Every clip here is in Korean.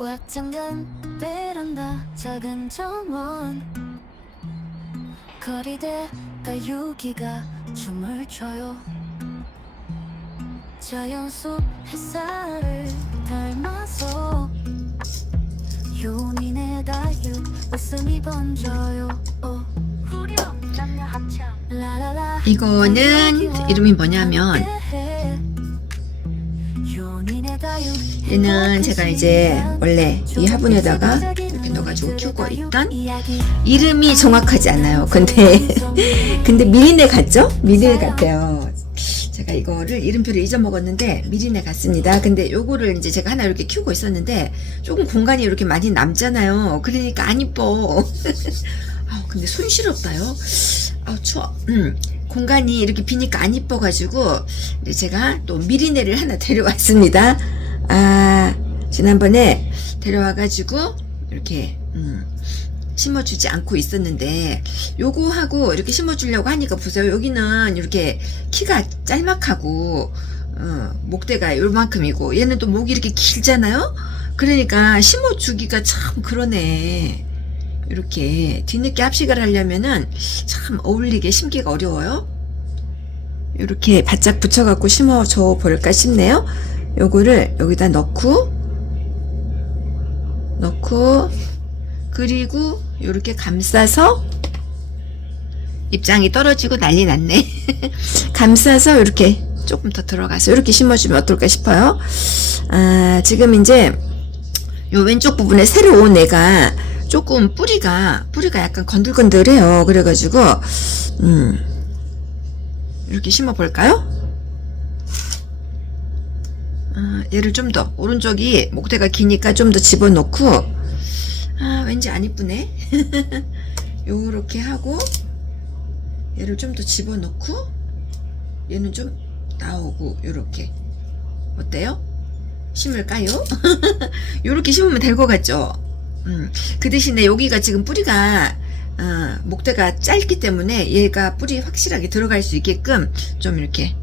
왁장간 베란다 작은 정원 거리대가 유기가 춤을 춰요. 자연 속 햇살을 닮아서 요민의 다유 웃음이 번져요. 후렴 남녀 합창 라라라. 이거는 이름이 뭐냐면, 얘는 제가 이제 원래 이 화분에다가 이렇게 넣어가지고 키우고 있던, 이름이 정확하지 않아요. 근데 미리네 같죠? 미리네 같아요. 제가 이거를 이름표를 잊어먹었는데 미리네 같습니다. 근데 요거를 이제 제가 하나 이렇게 키우고 있었는데 조금 공간이 이렇게 많이 남잖아요. 그러니까 안 이뻐. 근데 손시럽다요. 추워. 공간이 이렇게 비니까 안 이뻐가지고 제가 또 미리네를 하나 데려왔습니다. 지난번에 데려와가지고 이렇게 심어주지 않고 있었는데, 요거하고 이렇게 심어주려고 하니까 보세요. 여기는 이렇게 키가 짤막하고 목대가 요만큼이고, 얘는 또 목이 이렇게 길잖아요. 그러니까 심어주기가 참 그러네. 이렇게 뒤늦게 합식을 하려면은 참 어울리게 심기가 어려워요. 이렇게 바짝 붙여갖고 심어줘 볼까 싶네요. 요거를 여기다 넣고 그리고 이렇게 감싸서, 입장이 떨어지고 난리 났네. 감싸서 이렇게 조금 더 들어가서 이렇게 심어주면 어떨까 싶어요. 지금 이제 요 왼쪽 부분에 새로 온 애가 조금 뿌리가 약간 건들건들해요. 그래가지고 이렇게 심어 볼까요? 얘를 좀 더, 오른쪽이 목대가 기니까 좀 더 집어넣고, 왠지 안 이쁘네. 요렇게 하고 얘를 좀 더 집어넣고 얘는 좀 나오고, 요렇게 어때요? 심을까요? 요렇게 심으면 될 것 같죠? 그 대신에 여기가 지금 뿌리가 목대가 짧기 때문에 얘가 뿌리 확실하게 들어갈 수 있게끔 좀 이렇게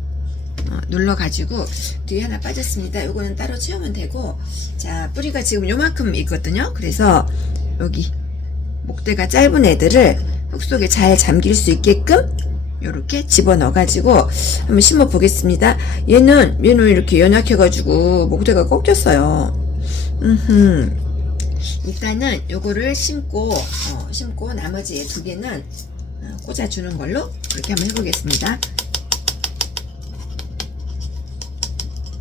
눌러가지고, 뒤에 하나 빠졌습니다. 요거는 따로 채우면 되고, 자, 뿌리가 지금 요만큼 있거든요. 그래서 여기 목대가 짧은 애들을 흙 속에 잘 잠길 수 있게끔 요렇게 집어넣어가지고 한번 심어 보겠습니다. 얘는 이렇게 연약해가지고 목대가 꺾였어요. 일단은 요거를 심고 나머지 두 개는 꽂아주는 걸로 그렇게 한번 해보겠습니다.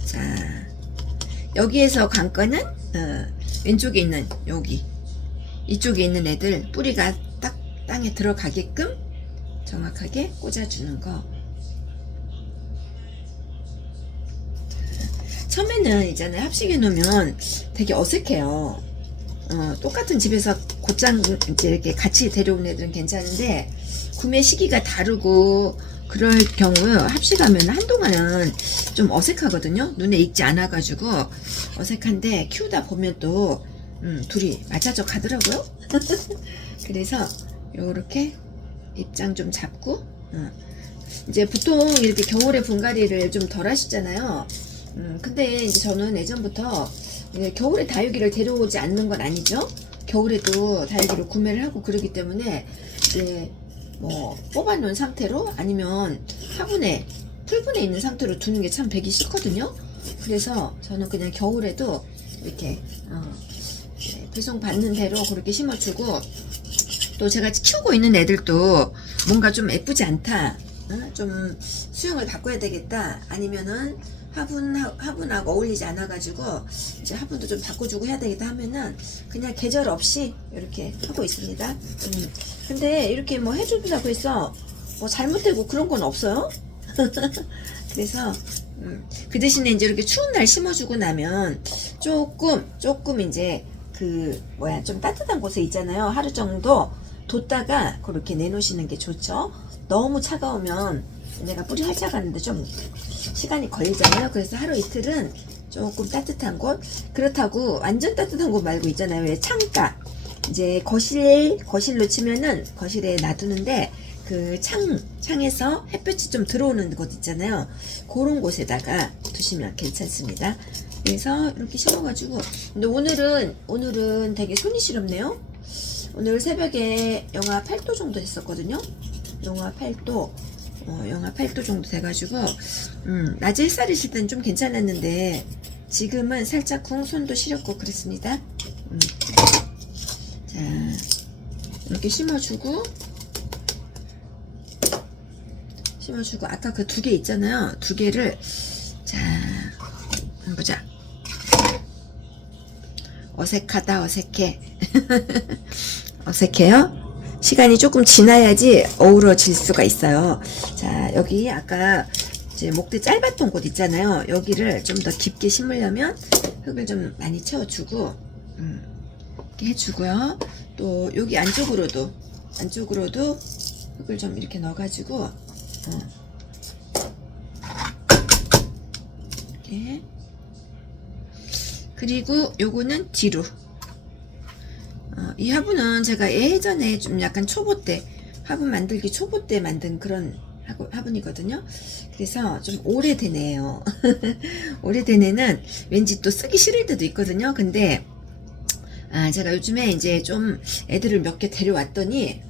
자, 여기에서 관건은 왼쪽에 있는 이쪽에 있는 애들 뿌리가 딱 땅에 들어가게끔 정확하게 꽂아주는 거. 처음에는 있잖아요, 합식해 놓으면 되게 어색해요. 똑같은 집에서 곧장 이제 이렇게 같이 데려온 애들은 괜찮은데, 구매 시기가 다르고 그럴 경우 합식하면 한동안은 좀 어색하거든요. 눈에 익지 않아가지고 어색한데, 키우다 보면 또 둘이 맞아져 가더라고요. 그래서 요렇게 입장 좀 잡고, 이제 보통 이렇게 겨울에 분갈이를 좀 덜 하시잖아요. 근데 이제 저는 예전부터 겨울에 다육이를 데려오지 않는 건 아니죠. 겨울에도 다육이를 구매를 하고 그러기 때문에 이제 뭐 뽑아놓은 상태로, 아니면 화분에 풀분에 있는 상태로 두는 게 참 배기 싫거든요. 그래서 저는 그냥 겨울에도 이렇게 배송 받는 대로 그렇게 심어주고, 또 제가 키우고 있는 애들도 뭔가 좀 예쁘지 않다, 좀 수영을 바꿔야 되겠다, 아니면은 화분하고 어울리지 않아가지고 이제 화분도 좀 바꿔주고 해야 되겠다 하면은 그냥 계절 없이 이렇게 하고 있습니다. 근데 이렇게 뭐 해준다고 해서 뭐 잘못되고 그런 건 없어요. 그래서 그 대신에 이제 이렇게 추운 날 심어주고 나면 조금 이제 좀 따뜻한 곳에 있잖아요. 하루 정도 뒀다가 그렇게 내놓으시는 게 좋죠. 너무 차가우면 내가 뿌리 활짝하는데 좀 시간이 걸리잖아요. 그래서 하루 이틀은 조금 따뜻한 곳, 그렇다고 완전 따뜻한 곳 말고 있잖아요. 왜 창가, 이제 거실로 치면은 거실에 놔두는데, 그 창에서 햇볕이 좀 들어오는 곳 있잖아요. 그런 곳에다가 두시면 괜찮습니다. 그래서 이렇게 심어가지고, 근데 오늘은 되게 손이 시렵네요. 오늘 새벽에 영하 8도 정도 됐었거든요. 영하 8도, 영하 8도 정도 돼가지고, 낮에 햇살이 있을 때는 좀 괜찮았는데, 지금은 살짝 손도 시렵고 그랬습니다. 자, 이렇게 심어주고, 아까 그 2개 있잖아요. 2개를, 자, 한번 보자. 어색하다, 어색해. 어색해요? 시간이 조금 지나야지 어우러질 수가 있어요. 자, 여기 아까 이제 목대 짧았던 곳 있잖아요. 여기를 좀 더 깊게 심으려면 흙을 좀 많이 채워주고, 이렇게 해주고요. 또 여기 안쪽으로도 흙을 좀 이렇게 넣어가지고, 이렇게. 그리고 요거는 뒤로. 이 화분은 제가 예전에 좀 약간 초보 때, 화분 만들기 초보 때 만든 그런 화분이거든요. 그래서 좀 오래된 애예요. 오래된 애는 왠지 또 쓰기 싫을 때도 있거든요. 근데 제가 요즘에 이제 좀 애들을 몇 개 데려왔더니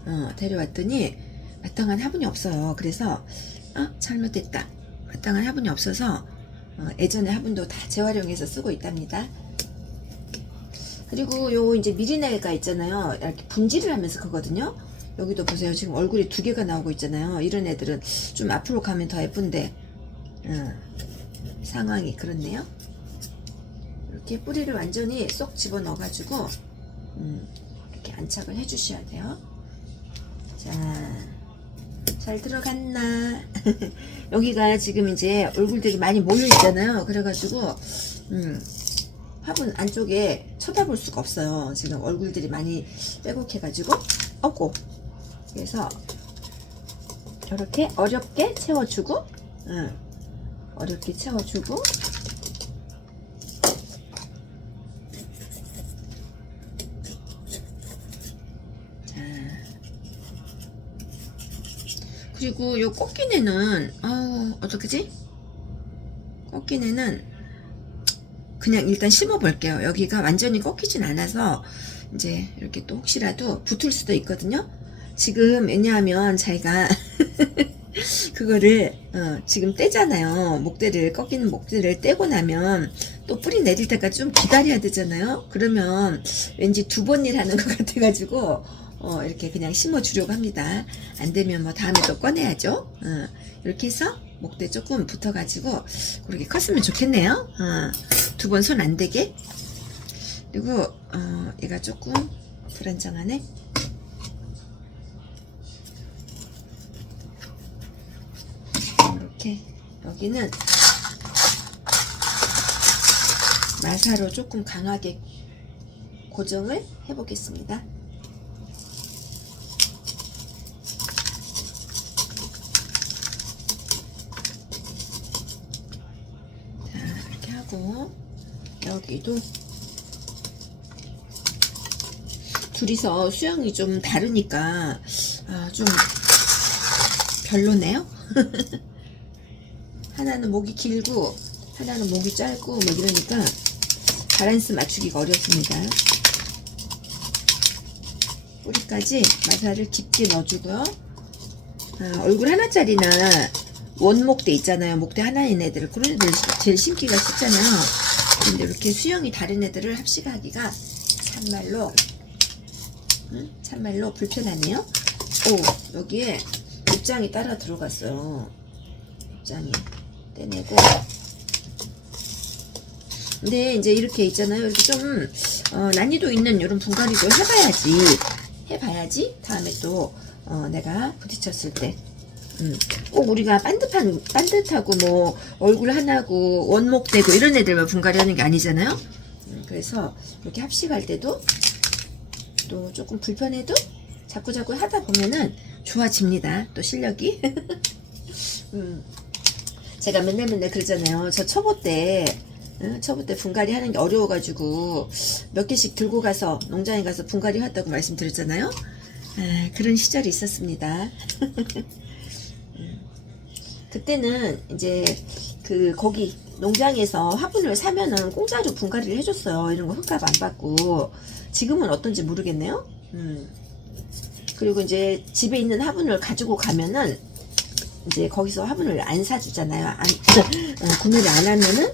마땅한 화분이 없어요. 그래서 잘못됐다. 마땅한 화분이 없어서 예전에 화분도 다 재활용해서 쓰고 있답니다. 그리고 요 이제 미리네가 있잖아요. 이렇게 분질을 하면서 크거든요. 여기도 보세요. 지금 얼굴이 2개가 나오고 있잖아요. 이런 애들은 좀 앞으로 가면 더 예쁜데 상황이 그렇네요. 이렇게 뿌리를 완전히 쏙 집어넣어 가지고 이렇게 안착을 해 주셔야 돼요. 자, 잘 들어갔나? 여기가 지금 이제 얼굴들이 많이 모여 있잖아요. 그래가지고 화분 안쪽에 쳐다볼 수가 없어요. 지금 얼굴들이 많이 빼곡해가지고. 그래서 이렇게 어렵게 채워주고, 어렵게 채워주고, 자, 그리고 요 꺾인 애는 어떡하지? 꺾인 애는 그냥 일단 심어 볼게요. 여기가 완전히 꺾이진 않아서 이제 이렇게 또 혹시라도 붙을 수도 있거든요. 지금 왜냐하면 자기가 그거를 지금 떼잖아요. 목대를 꺾이는 목대를 떼고 나면 또 뿌리 내릴 때까지 좀 기다려야 되잖아요. 그러면 왠지 2번 일 하는 것 같아가지고 이렇게 그냥 심어 주려고 합니다. 안 되면 뭐 다음에 또 꺼내야죠. 이렇게 해서 목대 조금 붙어가지고 그렇게 컸으면 좋겠네요. 2번 손 안 되게. 그리고 얘가 조금 불안정하네. 이렇게 여기는 마사로 조금 강하게 고정을 해 보겠습니다. 자, 이렇게 하고 여기도 둘이서 수영이 좀 다르니까 좀 별로네요. 하나는 목이 길고 하나는 목이 짧고 뭐 이러니까 밸런스 맞추기가 어렵습니다. 뿌리까지 마사를 깊게 넣어주고요. 얼굴 하나짜리나 원목대 있잖아요. 목대 하나인 애들, 그런 애들 제일 심기가 쉽잖아요. 근데 이렇게 수영이 다른 애들을 합식하기가 참말로 불편하네요. 오, 여기에 입장이 따라 들어갔어요. 입장이 떼내고. 근데 이제 이렇게 있잖아요. 이렇게 좀 난이도 있는 이런 분갈이도 해봐야지 다음에 또 내가 부딪혔을 때 꼭 우리가 반듯하고 뭐 얼굴 하나고 원목되고 이런 애들만 분갈이 하는 게 아니잖아요. 그래서 이렇게 합식할 때도 또 조금 불편해도 자꾸자꾸 하다 보면은 좋아집니다. 또 실력이. 제가 맨날 그러잖아요. 저 초보 때 분갈이 하는 게 어려워가지고 몇 개씩 들고 가서 농장에 가서 분갈이 했다고 말씀드렸잖아요. 그런 시절이 있었습니다. 그때는 이제 거기 농장에서 화분을 사면은 공짜로 분갈이를 해줬어요. 이런 거 흙값 안 받고. 지금은 어떤지 모르겠네요. 그리고 이제 집에 있는 화분을 가지고 가면은 이제 거기서 화분을 안 사주잖아요. 구매를 안 하면은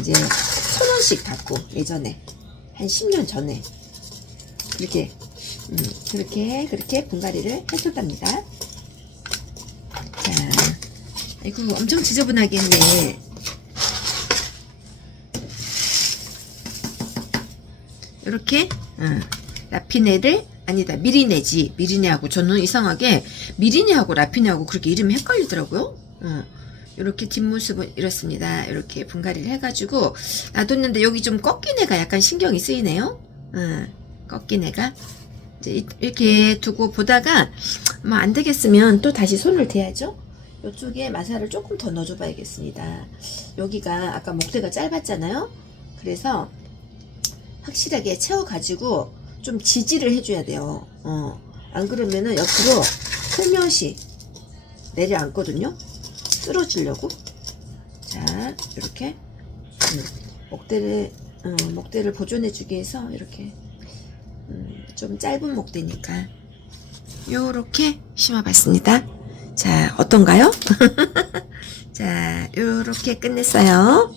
이제 1,000원씩 받고, 예전에 한 10년 전에 이렇게 그렇게 분갈이를 해줬답니다. 자, 아이고 엄청 지저분하게 했네. 이렇게 라피네를 아니다 미리네지 미리네하고 저는 이상하게 미리네하고 라피네하고 그렇게 이름이 헷갈리더라고요. 이렇게 뒷모습은 이렇습니다. 이렇게 분갈이를 해가지고 놔뒀는데 여기 좀 꺾인 애가 약간 신경이 쓰이네요. 꺾인 애가 이제 이렇게 두고 보다가 뭐 안 되겠으면 또 다시 손을 대야죠. 이쪽에 마사를 조금 더 넣어줘 봐야겠습니다. 여기가 아까 목대가 짧았잖아요. 그래서 확실하게 채워가지고 좀 지지를 해줘야 돼요. 안 그러면은 옆으로 슬며시 내려앉거든요. 쓸어주려고. 자, 이렇게 목대를 보존해주기 위해서 이렇게 좀 짧은 목대니까 요렇게 심어봤습니다. 자, 어떤가요? 자, 요렇게 끝냈어요.